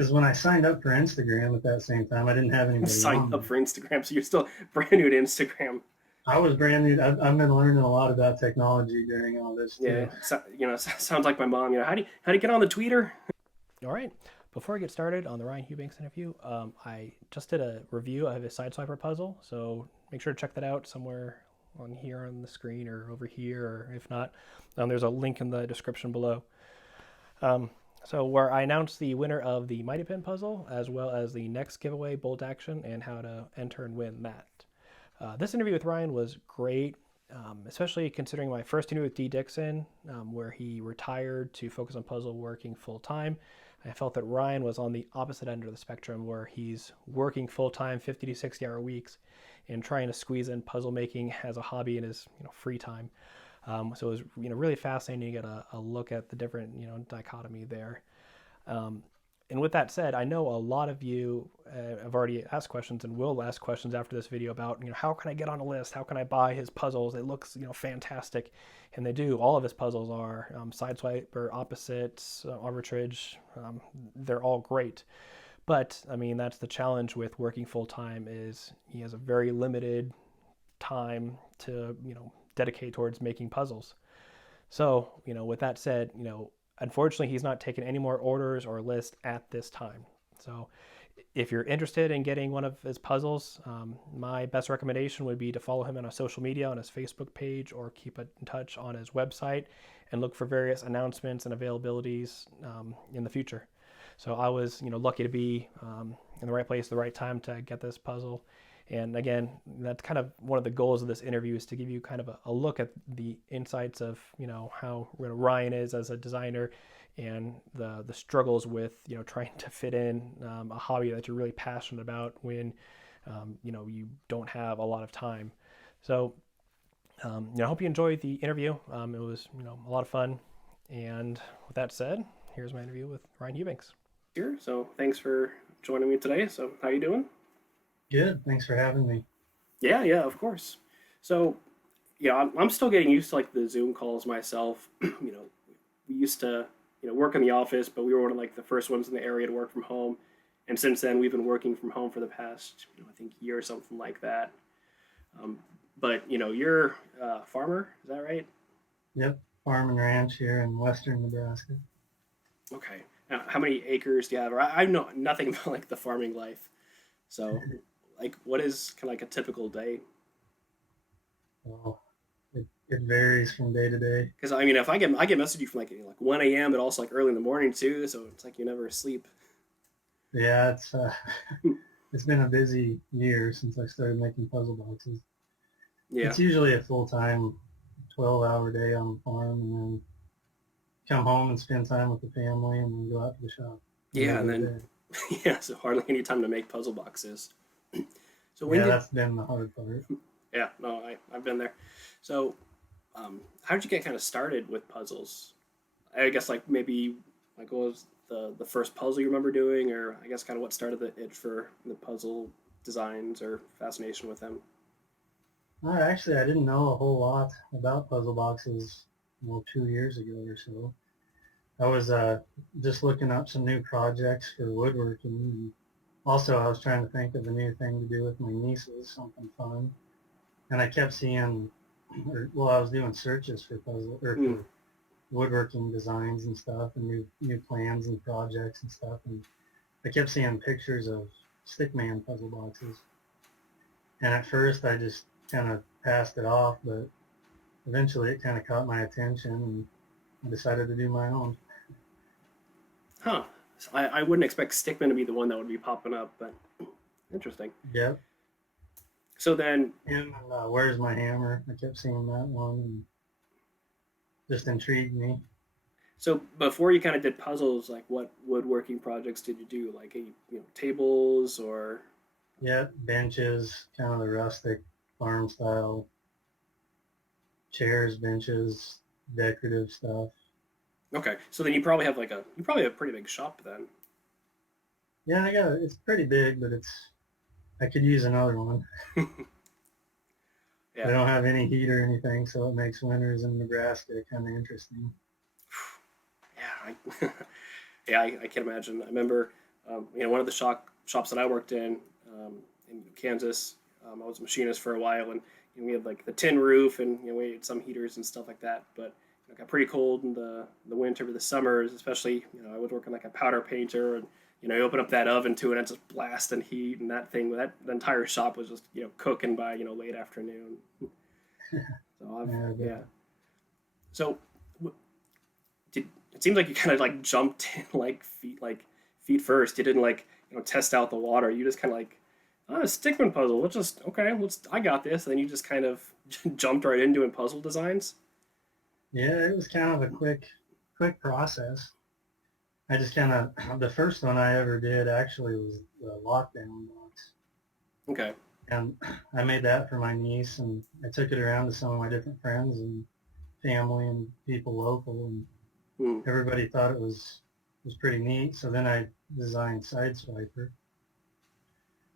because when I signed up for Instagram at that same time, I didn't have anybody Signed on up there. for Instagram, so you're still brand new to Instagram. I was brand new. I've been learning a lot about technology during all this Yeah, too. so, sounds like my mom. How do you get on the tweeter? All right. Before I get started on the Ryan Hughbanks interview, I just did a review of his Sideswiper puzzle, so make sure to check that out somewhere on here on the screen or over here, or if not, there's a link in the description below. Um, so where I announced the winner of the Mighty Pin puzzle, as well as the next giveaway bolt action and how to enter and win that. This interview with Ryan was great, especially considering my first interview with D. Dixon, where he retired to focus on puzzle working full time. I felt that Ryan was on the opposite end of the spectrum, where he's working full time, 50 to 60-hour weeks, and trying to squeeze in puzzle making as a hobby in his free time. So it was really fascinating to get a look at the different dichotomy there. Um, and with that said, I know a lot of you have already asked questions and will ask questions after this video about how can I get on a list, how can I buy his puzzles? It looks fantastic, and they do. All of his puzzles are Sideswiper, Opposites, Arbitrage. They're all great. But I mean, that's the challenge with working full time is he has a very limited time to dedicate towards making puzzles. So with that said, unfortunately he's not taking any more orders or lists at this time. So if you're interested in getting one of his puzzles, my best recommendation would be to follow him on social media, on his Facebook page, or keep in touch on his website and look for various announcements and availabilities in the future. So I was lucky to be in the right place at the right time to get this puzzle. And again, that's kind of one of the goals of this interview, is to give you kind of a look at the insights of how Ryan is as a designer, and the struggles with trying to fit in a hobby that you're really passionate about when you don't have a lot of time. So I hope you enjoyed the interview. It was a lot of fun. And with that said, here's my interview with Ryan Hughbanks. Here, so thanks for joining me today. So how you doing? Good. Thanks for having me. Yeah, yeah, of course. So, yeah, I'm still getting used to like the Zoom calls myself. We used to, work in the office, but we were one of like the first ones in the area to work from home. And since then, we've been working from home for the past, I think, year or something like that. Um, but you're a farmer, is that right? Yep. Farm and ranch here in western Nebraska. Okay. Now, how many acres do you have? Or I know nothing about like the farming life. So, like, what is kind of like a typical day? Well, it varies from day to day. Because I mean, if I get message you from like 1 a.m., but also like early in the morning too, so it's like you never sleep. Yeah, it's been a busy year since I started making puzzle boxes. Yeah, It's usually a full-time 12-hour day on the farm, and then come home and spend time with the family, and then go out to the shop and yeah, then and go to then bed. yeah, so hardly any time to make puzzle boxes. So when Yeah, did that's been the hard part. yeah, no, I've been there. So how did you get kind of started with puzzles? I guess like maybe like what was the first puzzle you remember doing, or I guess kind of what started the itch for the puzzle designs or fascination with them. Actually, I didn't know a whole lot about puzzle boxes, 2 years ago or so. I was just looking up some new projects for woodworking. And also, I was trying to think of a new thing to do with my nieces, something fun. And I kept seeing, I was doing searches for Mm. for woodworking designs and stuff, and new plans and projects and stuff. And I kept seeing pictures of stickman puzzle boxes. And at first, I just kind of passed it off, but eventually, it kind of caught my attention, and I decided to do my own. Huh. So I wouldn't expect Stickman to be the one that would be popping up, but interesting. Yep. So then, And Where's My Hammer? I kept seeing that one and just intrigued me. so before you kind of did puzzles, like what woodworking projects did you do? Like tables or Yep, benches, kind of the rustic farm style chairs, benches, decorative stuff. okay. So then you probably have a pretty big shop then. Yeah, it's pretty big, but I could use another one. I Yeah, don't have any heat or anything, so it makes winters in Nebraska kind of interesting. yeah, yeah. I can imagine. I remember one of the shops that I worked in Kansas, I was a machinist for a while, and we had like the tin roof, and we had some heaters and stuff like that. But it got pretty cold in the winter, or the summers, especially. I would work on like a powder painter, and you open up that oven too, and it's just blasting heat, and the entire shop was just cooking by late afternoon. So yeah. So it seems like you kind of like jumped in feet first. You didn't test out the water. You just kind of a stickman puzzle. I got this. And then you just kind of jumped right into it, puzzle designs. Yeah, it was kind of a quick process. I just kind of, the first one I ever did actually was the lockdown box. Okay. And I made that for my niece, and I took it around to some of my different friends and family and people local, and everybody thought it was pretty neat. So then I designed Sideswiper,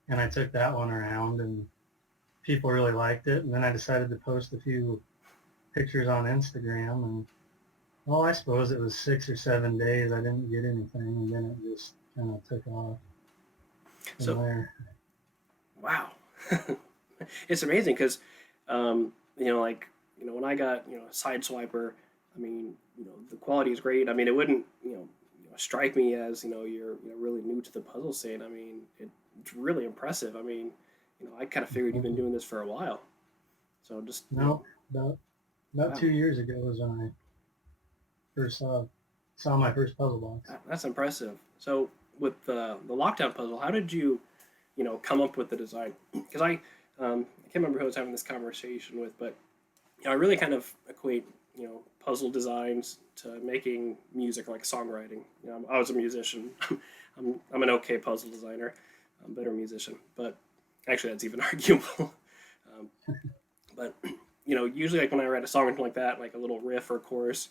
and I took that one around, and people really liked it. And then I decided to post a few pictures on Instagram, and I suppose it was 6 or 7 days I didn't get anything, and then it just kind of took off from there. Wow. It's amazing because, when I got, Sideswiper, I mean, the quality is great. I mean, it wouldn't, strike me as, you're really new to the puzzle scene. I mean, it's really impressive. I mean, I kind of figured you've been doing this for a while. So just... No, about wow. 2 years ago was when I first saw my first puzzle box. That's impressive. So with the lockdown puzzle, how did you, come up with the design? Because I can't remember who I was having this conversation with, but I really kind of equate puzzle designs to making music, like songwriting. I was a musician. I'm an okay puzzle designer. I'm a better musician, but actually that's even arguable. But usually like when I write a song or something like that, like a little riff or chorus,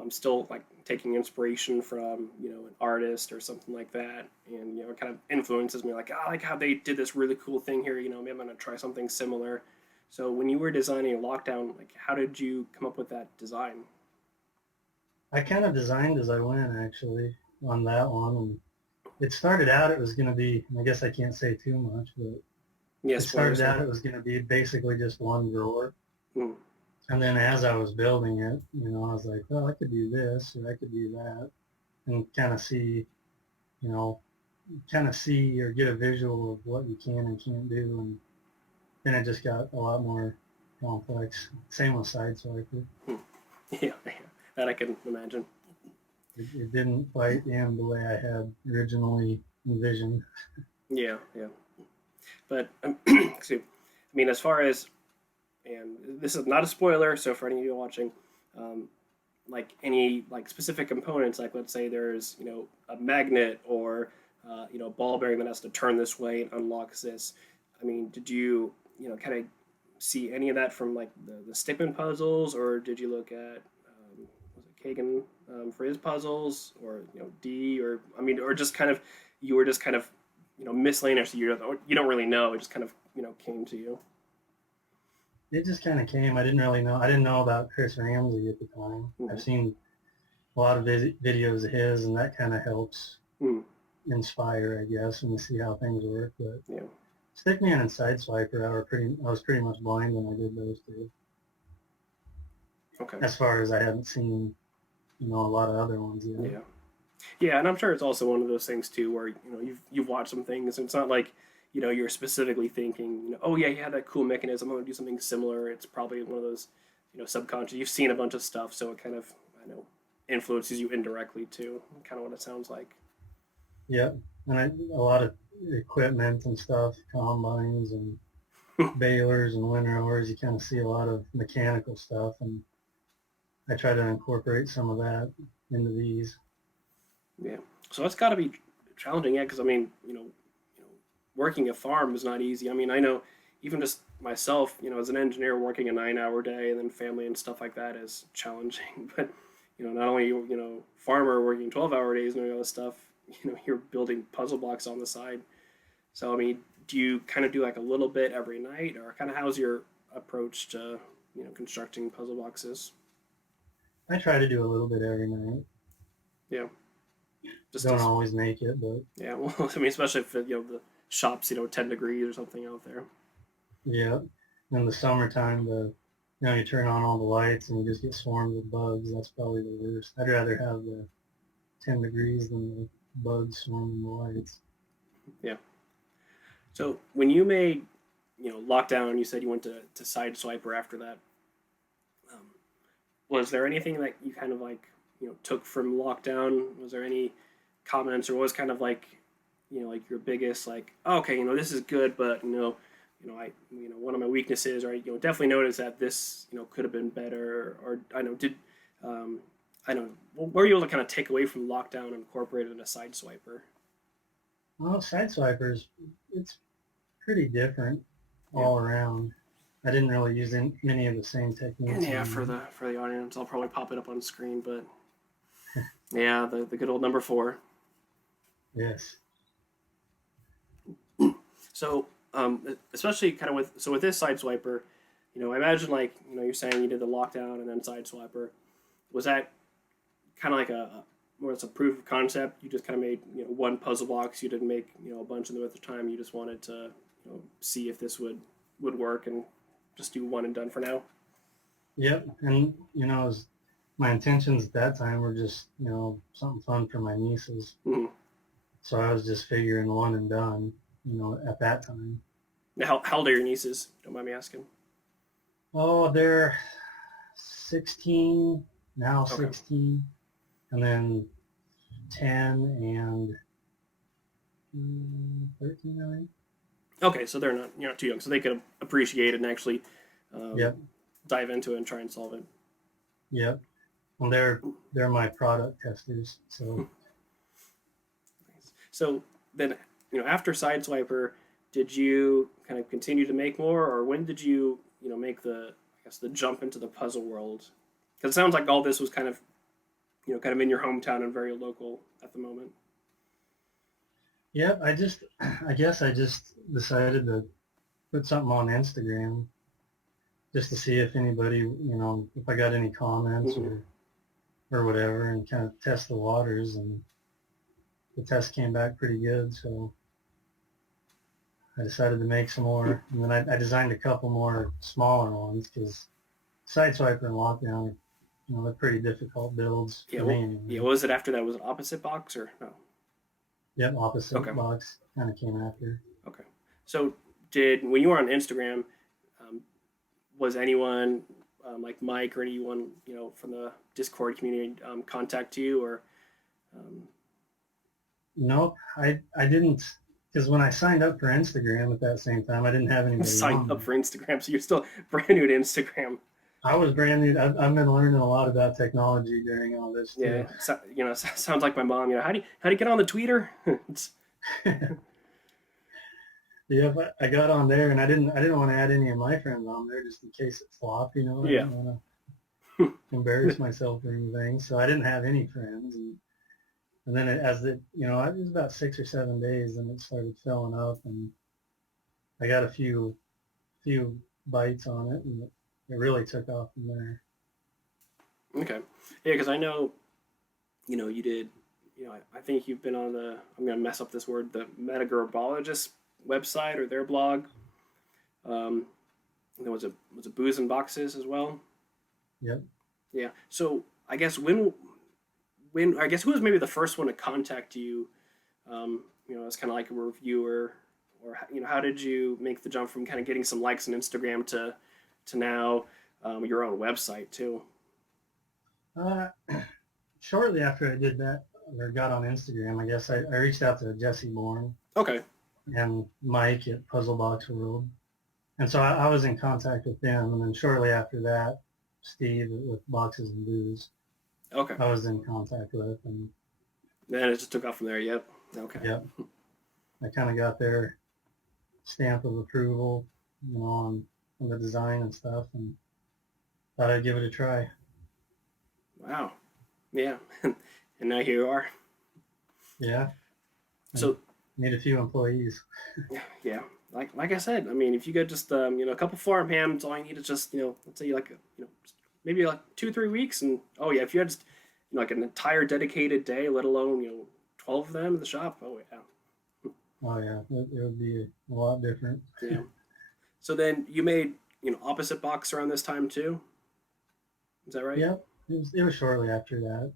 I'm still like taking inspiration from an artist or something like that, and it kind of influences me. Like, I like how they did this really cool thing here. Maybe I'm gonna try something similar. So when you were designing a lockdown, like how did you come up with that design? I kind of designed as I went, actually, on that one, and it started out it was going to be, I guess I can't say too much, but yeah, it started out it was going to be basically just one drawer. And then as I was building it, I was like, well, I could do this or I could do that, and kind of see or get a visual of what you can and can't do. And then it just got a lot more complex. Same with Sideswiper. Yeah, that I can imagine. It didn't quite end the way I had originally envisioned. Yeah. But excuse me. I mean, as far as, and this is not a spoiler, so for any of you watching, like any like specific components, like let's say there's a magnet or ball bearing that has to turn this way and unlocks this. I mean, did you kind of see any of that from like the Stickman puzzles, or did you look at was it Kagan for his puzzles, or D, or I mean, or just kind of you were just kind of miscellaneous. You don't really know. It just kind of came to you. It just kind of came. I didn't really know. I didn't know about Chris Ramsey at the time. I've seen a lot of videos of his, and that kind of helps inspire, I guess, and to see how things work. But Stickman and Sideswiper, I was pretty much blind when I did those two. Okay. As far as I hadn't seen, a lot of other ones yet. Yeah, and I'm sure it's also one of those things too, where you've watched some things, and it's not like you're specifically thinking, oh yeah, you had that cool mechanism, I'm gonna do something similar. It's probably one of those, subconscious. You've seen a bunch of stuff, so it kind of, influences you indirectly too. Kind of what it sounds like. Yep, and a lot of equipment and stuff, combines and balers and windrowers. You kind of see a lot of mechanical stuff, and I try to incorporate some of that into these. Yeah, so that's got to be challenging, yeah, because I mean, working a farm is not easy. I mean, I know even just myself, as an engineer working a 9-hour day and then family and stuff like that is challenging. But, not only, farmer working 12-hour days and doing all this stuff, you're building puzzle blocks on the side. So, I mean, do you kind of do like a little bit every night, or kind of how's your approach to, constructing puzzle boxes? I try to do a little bit every night. Yeah. Just Don't as always make it, but yeah. Well, I mean, especially if the shops 10 degrees or something out there. yeah. In the summertime, you turn on all the lights and you just get swarmed with bugs. That's probably the worst. I'd rather have the 10 degrees than the bugs swarming the lights. Yeah. So when you made lockdown, you said you went to Sideswiper after that. Um, was there anything that you kind of like took from lockdown? Was there any comments, or what was kind of like like your biggest like, oh, okay, this is good, but I one of my weaknesses, or definitely noticed that this could have been better, or I know did um, I don't know, what were you able to kind of take away from lockdown and incorporate it in a Sideswiper? Well, Sideswipers, it's pretty different Yeah. all around. I didn't really use many of the same And techniques yeah, anymore. for the audience, I'll probably pop it up on screen, but yeah, the good old number four. Yes. So, especially kind of with this Sideswiper, I imagine like you're saying you did the lockdown and then Sideswiper. Was that kind of like a more as a proof of concept? You just kind of made one puzzle box. You didn't make a bunch of them at the time. You just wanted to see if this would work and just do one and done for now. Yep. And, my intentions at that time were just, something fun for my nieces. Mm-hmm. So I was just figuring one and done, at that time. Now, how old are your nieces? Don't mind me asking. Oh, they're 16, now Okay. 16, and then 10 and 13, I think. Okay, so they're not too young, so they could appreciate it and actually um, Yep. dive into it and try and solve it. Yep. Well, they're my product testers. So Nice. So then, after Sideswiper, did you kind of continue to make more, or when did you, make the jump into the puzzle world? Because it sounds like all this was kind of, kind of in your hometown and very local at the moment. yep, I guess I just decided to put something on Instagram just to see if anybody, if I got any comments Mm-hmm. or whatever, and kind of test the waters. And the test came back pretty good, so I decided to make some more. And then I designed a couple more smaller ones because Sideswiper and Lockdown, they're pretty difficult builds Yeah. for Well, me yeah. anyway. What was it after that? Was it opposite box or no? Yep, opposite Okay. box kind of came after. Okay. So did when you were on Instagram, um, was anyone like Mike or anyone from the Discord community contact you or um, Nope, I didn't, because when I signed up for Instagram at that same time, I didn't have anybody signed on up there. for Instagram? So you're still brand new to Instagram. I was brand new. I've been learning a lot about technology during all this Yeah, too. so, sounds like my mom. How do you get on the tweeter? Yeah, but I got on there and I didn't want to add any of my friends on there just in case it flopped. I Yeah. didn't want to embarrass myself or anything, so I didn't have any friends. And then it was about 6 or 7 days, and it started filling up, and I got a few bites on it, and it really took off from there. Okay. Yeah, because I know you did. I think you've been on the. I'm gonna mess up this word. The Metagerbologist website or their blog. Um, there was a booze and boxes as well. Yep. Yeah. So I guess when I guess who was maybe the first one to contact you? As kind of like a reviewer, or how did you make the jump from kind of getting some likes on Instagram to now your own website too? Uh, Shortly after I did that or got on Instagram, I guess I reached out to Jesse Bourne Okay. and Mike at Puzzle Box World. And so I was in contact with them. And then shortly after that, Steve with Boxes and Booze, Okay. I was in contact with. And Then it just took off from there. Yep. Okay. yep, I kind of got their stamp of approval, on the design and stuff, and thought I'd give it a try. Wow. Yeah. And now here you are. Yeah, I So need a few employees. yeah, like I said, I mean, if you get just a couple farm hands, all you need is just let's say like maybe like 2-3 weeks, and oh yeah, if you had just like an entire dedicated day, let alone 12 of them in the shop. Oh yeah. Oh yeah, it would be a lot different. Yeah. So then you made, Opposite Box around this time too. Is that right? Yep, it was shortly after that.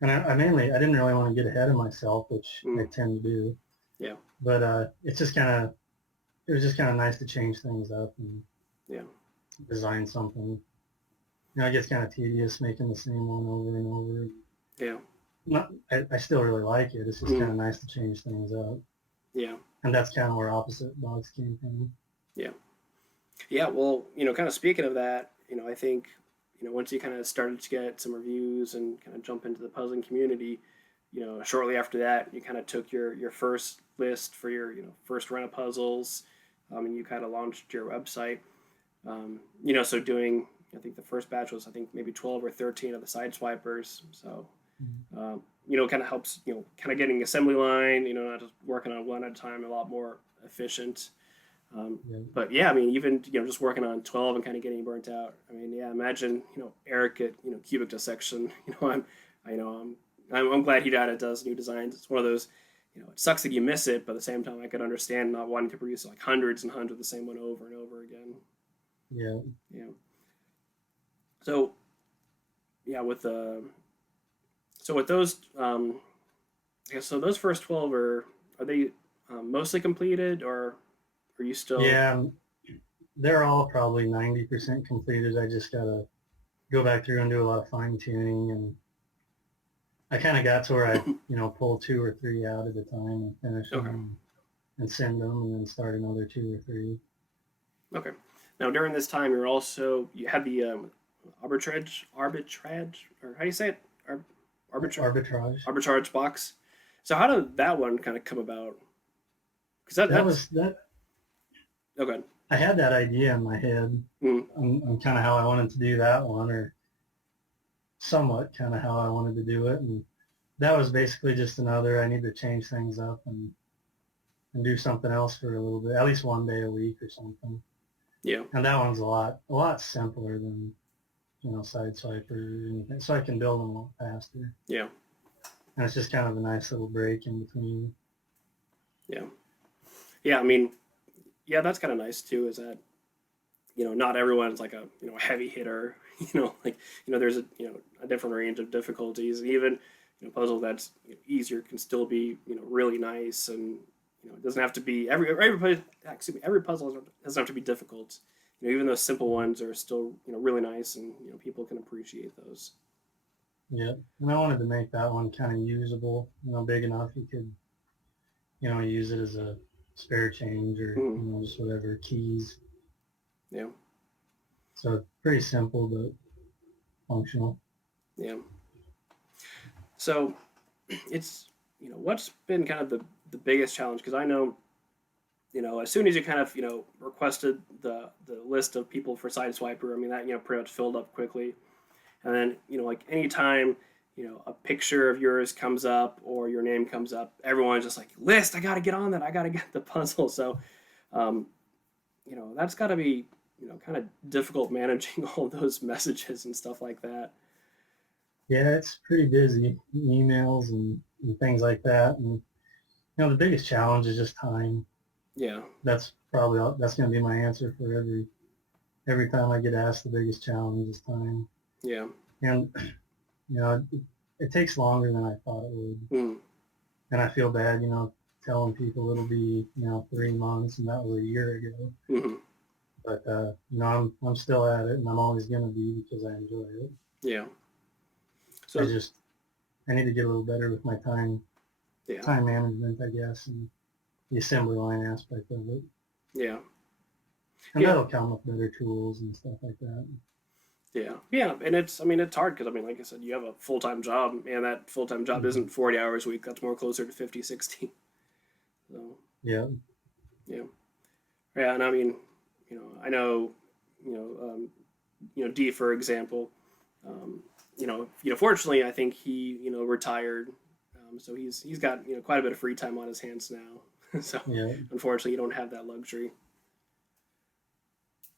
And I didn't really want to get ahead of myself, which I Mm. tend to do. Yeah. But it was just kind of nice to change things up and Yeah. design something. It gets kind of tedious making the same one over and over. Yeah. I still really like it. It's just kind of nice to change things up. Yeah. And that's kind of where Opposite Box came from. Yeah. Yeah. Well, kind of speaking of that, I think, once you kind of started to get some reviews and kind of jump into the puzzling community, shortly after that, you kind of took your first list for your, first run of puzzles, and you kind of launched your website. So doing, I think the first batch was, I think maybe 12 or 13 of the side swipers. So, kind of helps, kind of getting assembly line, not just working on one at a time, a lot more efficient. Yeah. But yeah, I mean, even, just working on 12 and kind of getting burnt out. I mean, yeah, imagine, Eric at, Cubic Dissection, I'm glad he does new designs. It's one of those, it sucks that you miss it, but at the same time, I could understand not wanting to produce like hundreds and hundreds of the same one over and over again. Yeah. Yeah. So, yeah, so with those, I guess, so those first 12 are they mostly completed, or are you still? Yeah, they're all probably 90% completed. I just gotta go back through and do a lot of fine tuning, and I kind of got to where I, pull 2 or 3 out at a time and finish Okay. them and send them, and then start another 2 or 3. Okay. Now during this time, you had the arbitrage, or how do you say it? Arbitrage box. So how did that one kind of come about? Because that's that. okay. I had that idea in my head on kind of how I wanted to do that one, or somewhat kind of how I wanted to do it, and that was basically just another. I need to change things up and do something else for a little bit, at least one day a week or something. Yeah. And that one's a lot simpler than Sideswiper or anything, so I can build them a lot faster. Yeah. And it's just kind of a nice little break in between. Yeah. Yeah. I mean, yeah, that's kind of nice too. Is that not everyone's like a heavy hitter. There's a different range of difficulties. Even puzzle that's easier can still be really nice, and it doesn't have to be every puzzle doesn't have to be difficult. Even those simple ones are still really nice, and people can appreciate those. Yeah, and I wanted to make that one kind of usable, big enough you could use it as a spare change or just whatever keys. Yeah. So pretty simple but functional. Yeah. So it's what's been kind of the biggest challenge, because I know as soon as you kind of requested the list of people for Sideswiper, I mean that pretty much filled up quickly, and then like anytime a picture of yours comes up or your name comes up, everyone's just like, list, I gotta get on that, I gotta get the puzzle. So that's got to be kind of difficult managing all those messages and stuff like that. Yeah, it's pretty busy, emails and things like that, and the biggest challenge is just time. Yeah. That's going to be my answer for every time I get asked. The biggest challenge is time. Yeah. And it takes longer than I thought it would. And I feel bad, telling people it'll be 3 months, and that was a year ago. But I'm still at it, and I'm always going to be, because I enjoy it. Yeah. So I need to get a little better with my time management, I guess, and the assembly line aspect of it. Yeah. And that'll come with better tools and stuff like that. Yeah. Yeah. And it's hard because, like I said, you have a full-time job, and that full-time job isn't 40 hours a week. That's more closer to 50, 60. So. Yeah. Yeah. Yeah. And I know, D, for example, fortunately, I think he, retired. So he's got, quite a bit of free time on his hands now. So unfortunately, you don't have that luxury.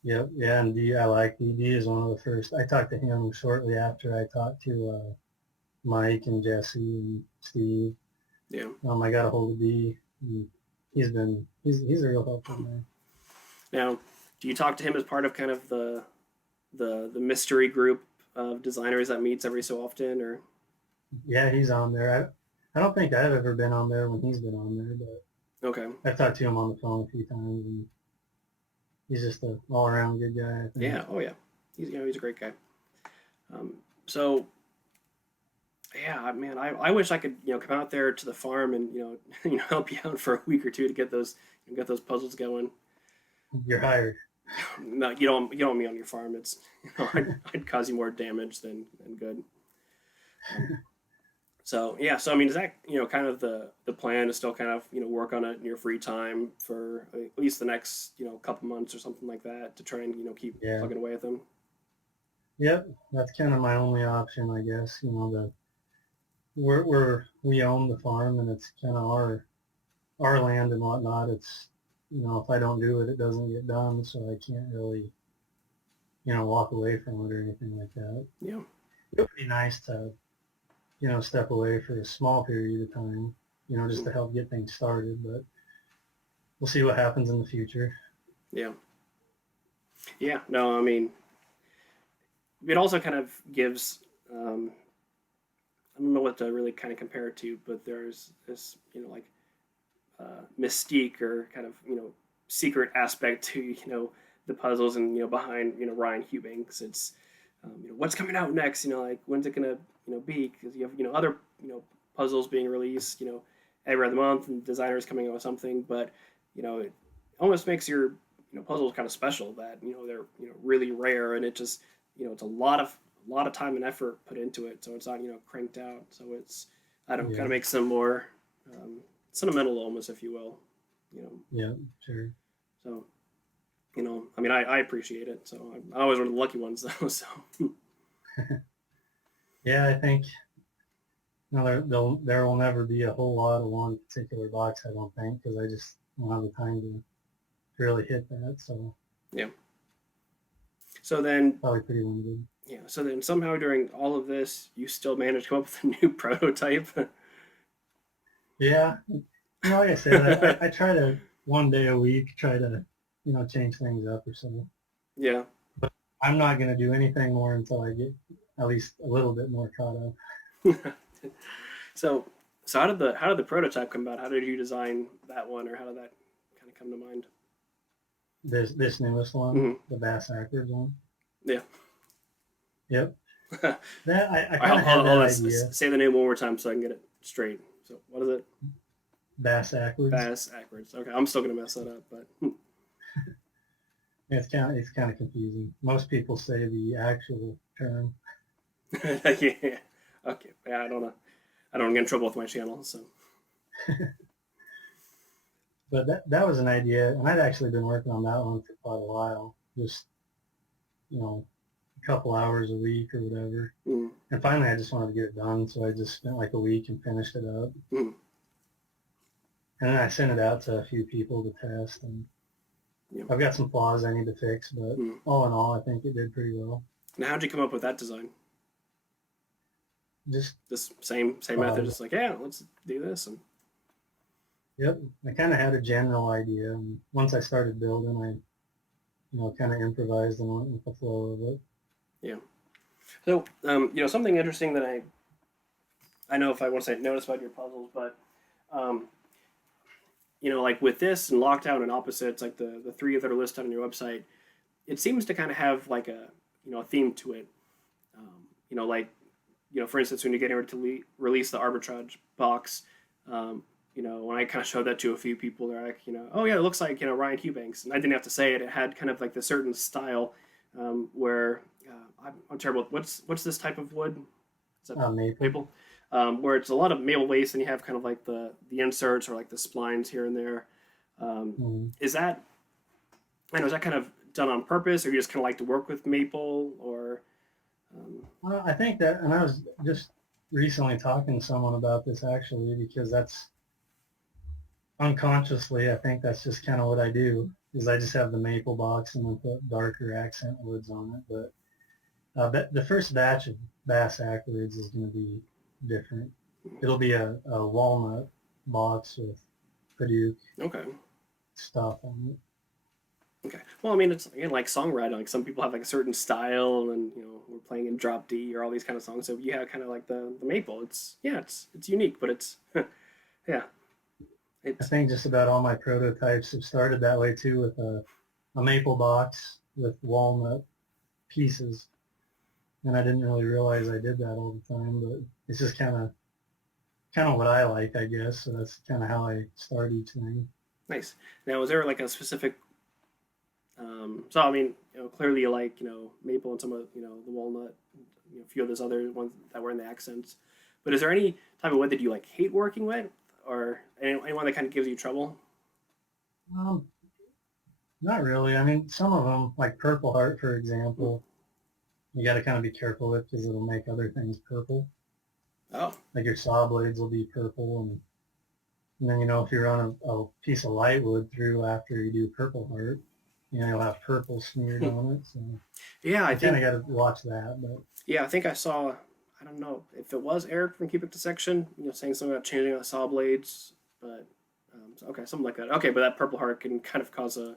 Yep. Yeah. And D, I like D. D is one of the first. I talked to him shortly after I talked to Mike and Jesse and Steve. Yeah. I got a hold of D. And he's a real helpful guy. Now, do you talk to him as part of kind of the mystery group of designers that meets every so often, or? Yeah, he's on there. I don't think I've ever been on there when he's been on there, but Okay. I've talked to him on the phone a few times, and he's just a all around good guy, I think. Yeah. Oh yeah. He's a great guy. So yeah, man, I wish I could come out there to the farm and help you out for a week or two to get those puzzles going. You're hired. No, you don't want me on your farm. It's I'd cause you more damage than good. So yeah, so I mean, is that kind of the plan to still kind of work on it in your free time for at least the next couple months or something like that to try and keep Yeah. plugging away at them. Yep, that's kind of my only option, I guess. We own the farm, and it's kind of our land and whatnot. It's if I don't do it, it doesn't get done, so I can't really walk away from it or anything like that. Yeah. It would be nice to step away for a small period of time, just to help get things started. But we'll see what happens in the future. Yeah. Yeah. No, I mean, it also kind of gives. I don't know what to really kind of compare it to, but there's this like mystique or kind of secret aspect to the puzzles and behind Ryan Hughbanks. It's what's coming out next. Like when's it gonna be? Because you have other puzzles being released every other month and designers coming out with something, but it almost makes your puzzles kind of special that they're really rare, and it just it's a lot of time and effort put into it, so it's not cranked out. So it's I don't know, kind Yeah. of makes them more sentimental almost, if you will. You know, Yeah, sure. so I mean, I appreciate it. So I'm always one of the lucky ones though. So Yeah, I think there will never be a whole lot of one particular box. I don't think, because I just don't have the time to really hit that. So yeah. So then probably pretty limited. yeah. So then somehow during all of this, you still managed to come up with a new prototype. Yeah, like I said, I try to one day a week try to change things up or so. Yeah. I'm not going to do anything more until I get at least a little bit more caught up. so how did the prototype come about? How did you design that one, or how did that kind of come to mind? This newest one, Mm-hmm. the Bass Actors one. Yeah. Yep. All That I right, kind of had that let's idea. say the name one more time so I can get it straight. So what is it? Bass Actors. Bass backwards. Okay, I'm still gonna mess that up, but It's kind of confusing. Most people say the actual term. yeah. Okay. Yeah, I don't know. I don't get in trouble with my channel. So But that was an idea, and I'd actually been working on that one for quite a while. Just a couple hours a week or whatever. mm, And finally, I just wanted to get it done, so I just spent like a week and finished it up. mm, And then I sent it out to a few people to test, and yeah. I've got some flaws I need to fix, but all in all, I think it did pretty well. Now, how'd you come up with that design? Just This same method, just like yeah, let's do this. And yep, I kind of had a general idea, and once I started building, I kind of improvised and went with the flow of it. yeah. So something interesting that I know if I want to say notice about your puzzles, but um, like with this and lockdown and opposites, like the three that are listed on your website, it seems to kind of have like a a theme to it. Like for instance, when you're getting ready to release the Arbitrage box, when I kind of showed that to a few people, they're like, oh yeah, it looks like Ryan Hughbanks, and I didn't have to say it. It had kind of like the certain style where I'm terrible. What's this type of wood? Is that Maple. where it's a lot of maple waste, and you have kind of like the inserts or like the splines here and there. Is that is that kind of done on purpose, or you just kind of like to work with maple, or? Well, I think that, and I was just recently talking to someone about this actually, because that's unconsciously, I think that's just kind of what I do, is I just have the maple box and then put darker accent woods on it. But the first batch of Bass Accolades is going to be different. It'll be a walnut box with Hadoop Okay. stuff on it. Okay. Well, I mean, it's again like songwriting. Like some people have like a certain style, and we're playing in drop D or all these kind of songs. So you have kind of like the maple. It's unique, but it's yeah, I it's think just about all my prototypes have started that way too, with a maple box with walnut pieces. And I didn't really realize I did that all the time, but it's just kind of what I like, I guess. So that's kind of how I start each thing. nice. Now, is there like a specific? So I mean, clearly you like maple and some of the walnut, a few of those other ones that were in the accents. But is there any type of wood that you like hate working with, or anyone that kind of gives you trouble? Um, Not really. I mean, some of them, like Purple Heart, for Hmm. example, you got to kind of be careful with because it'll make other things purple. Oh, Like your saw blades will be purple, and then if you run a piece of light wood through after you do Purple Heart, you'll have purple smeared hmm. on it. So Yeah, I you kind think of got to watch that. But yeah, I think I saw. I don't know if it was Eric from Keep It to Section, saying something about changing out saw blades, but okay, something like that. Okay, but that Purple Heart can kind of cause a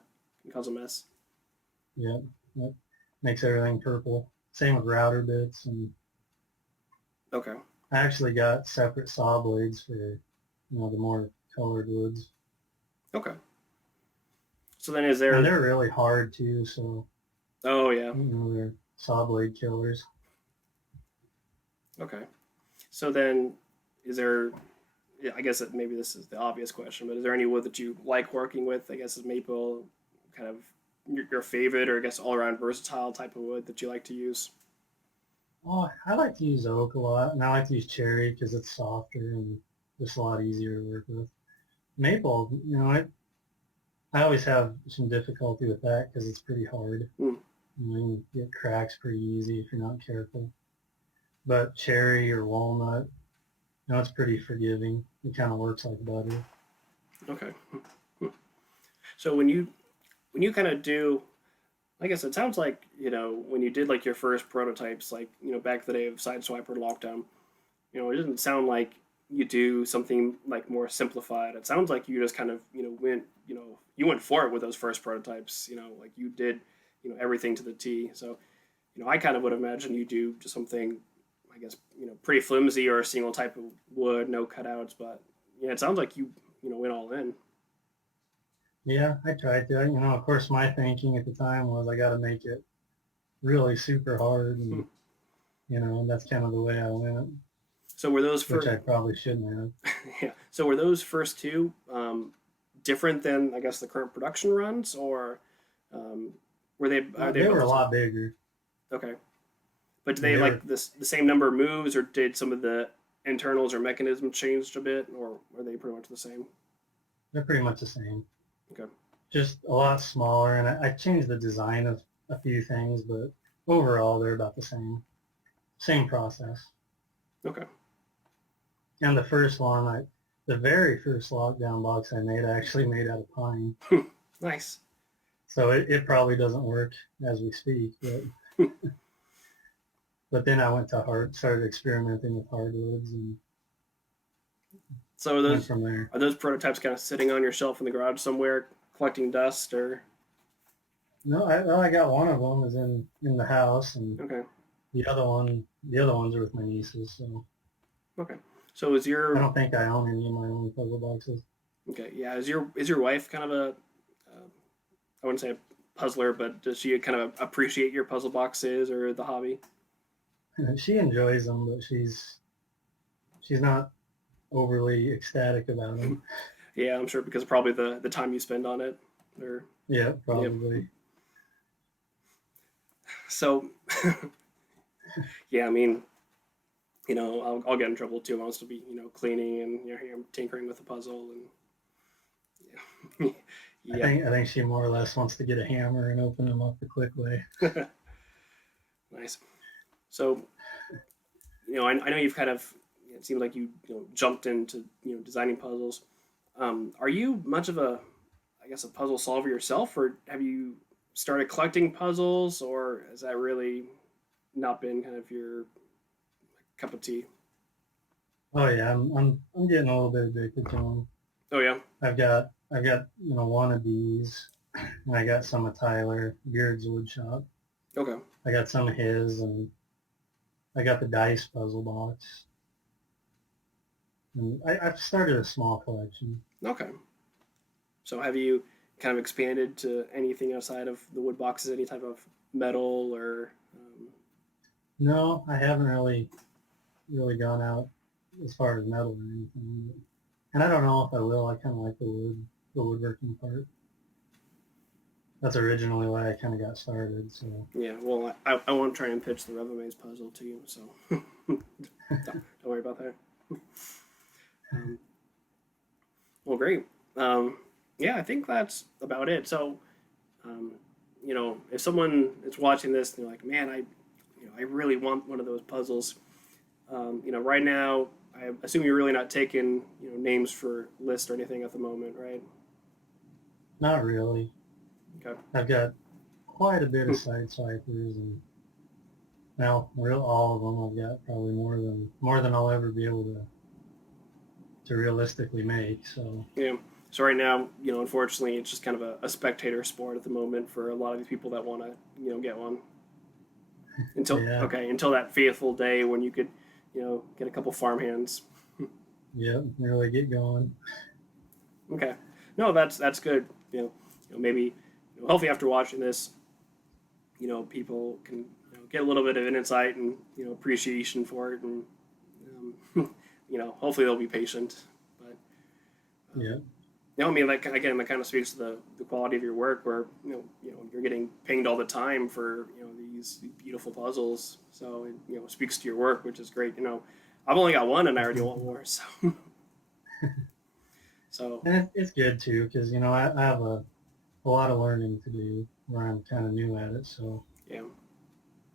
mess. yeah, that makes everything purple. Same with router bits, and Okay, I actually got separate saw blades for the more colored woods, okay. So then, is and there? they're really hard too. So Oh yeah, they're saw blade killers. okay. So then, is there? Yeah, I guess that maybe this is the obvious question, but is there any wood that you like working with? I guess is maple kind of your favorite, or I guess all around versatile type of wood that you like to use? Oh, I like to use oak a lot, and I like to use cherry because it's softer and just a lot easier to work with. Maple, I always have some difficulty with that because it's pretty hard. Hmm. You get cracks pretty easy if you're not careful. But cherry or walnut, it's pretty forgiving. It kind of works like butter. Okay. So when you kind of do, I guess it sounds like when you did like your first prototypes, like back the day of Sideswiper Lockdown, it doesn't sound like you do something like more simplified. It sounds like you just kind of went for it with those first prototypes. Like you did everything to the T. So I kind of would imagine you do just something, I guess pretty flimsy or a single type of wood, no cutouts. But yeah, it sounds like you went all in. Yeah, I tried to. Of course, my thinking at the time was I got to make it really super hard, Hmm. and that's kind of the way I went, So were those which for I probably shouldn't have. yeah? So were those first two different than I guess the current production runs, or um, were they are they They about were the a same? lot bigger. Okay, but do I mean, they they like were this the same number of moves, or did some of the internals or mechanisms changed a bit, or are they pretty much the same? they're pretty much the same, Okay, just a lot smaller. And I changed the design of a few things, but overall they're about the same. Same process. okay, And the very first lockdown box I made, I actually made out of pine. nice. So it probably doesn't work as we speak, but then I went to started experimenting with hardwoods and So are went those from there. are those prototypes kind of sitting on your shelf in the garage somewhere, collecting dust, or No, I got one of them is in the house, and okay, the other ones are with my nieces. So okay. So is I your don't think I own any of my own puzzle boxes. okay, yeah, is your wife kind of a I wouldn't say a puzzler, but does she kind of appreciate your puzzle boxes or the hobby? She enjoys them, but she's not overly ecstatic about them. Yeah, I'm sure because probably the time you spend on it. Or Yeah, yep. probably. So yeah, I mean, I'll get in trouble too. I wants to be cleaning and here I'm tinkering with the puzzle and I yeah, think I think she more or less wants to get a hammer and open them up the quick way. yeah, nice. So I know you've kind of it seems like you jumped into designing puzzles. Are you much of a I guess a puzzle solver yourself, or have you started collecting puzzles, or has that really not been kind of your cup of tea? Oh yeah, I'm getting a little bit addicted to them. Oh yeah. I've got one of these, and I got some of Tyler Beard's wood shop. Okay. I got some of his, and I got the dice puzzle box. And I've started a small collection. Okay. So have you kind of expanded to anything outside of the wood boxes? Any type of metal or? No, I haven't really gone out as far as metal or anything. And I don't know if I will. I kind of like the woodworking part. That's originally why I kind of got started. So Yeah. Well, I want to try and pitch the Rubber Maze puzzle to you, so don't worry about that. Um, well, great. Yeah, I think that's about it. So, um, if someone is watching this and they're like, "Man, I really want one of those puzzles," right now, I assume you're really not taking, names for lists or anything at the moment, right? not really. Okay. I've got quite a bit of side swipers, and now real all of them. I've got probably more than I'll ever be able to realistically make. So Yeah. So right now, unfortunately, it's just kind of a spectator sport at the moment for a lot of these people that want to, get one. yeah, Until that fateful day when you could, get a couple farmhands. yeah, really get going. Okay. No, that's good. Maybe hopefully after watching this, people can get a little bit of an insight and appreciation for it, and hopefully they'll be patient. But Yeah, I mean, like again, that kind of speaks to the quality of your work, where you're getting pinged all the time for these beautiful puzzles. So it speaks to your work, which is great. I've only got one, and I already want more. So so and it's good too because I have a lot of learning to do where I'm kind of new at it. So yeah.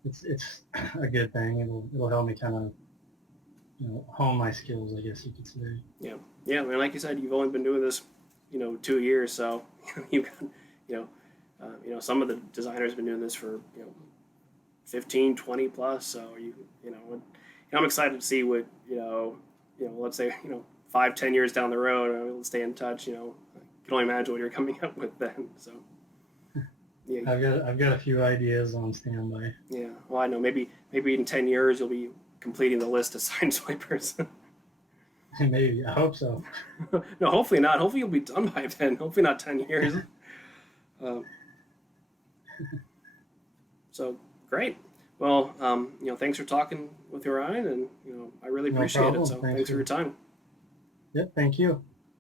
it's a good thing. It'll help me kind of hone my skills, I guess you could say. Yeah, yeah. I mean, like you said, you've only been doing this, 2 years, so you've got, some of the designers have been doing this for 15, 20 plus. So I'm excited to see what let's say 5, 10 years down the road, we'll stay in touch. I can only imagine what you're coming up with then. So yeah, I've got a few ideas on standby. yeah. Well, I know maybe in 10 years you'll be completing the list of sign swipers. Maybe I hope so. No, hopefully not. Hopefully you'll be done by then. Hopefully not 10 years. Um, so great. Well, thanks for talking with your Ryan, and I really No appreciate it. problem. So thanks for your time. Yep. Thank you.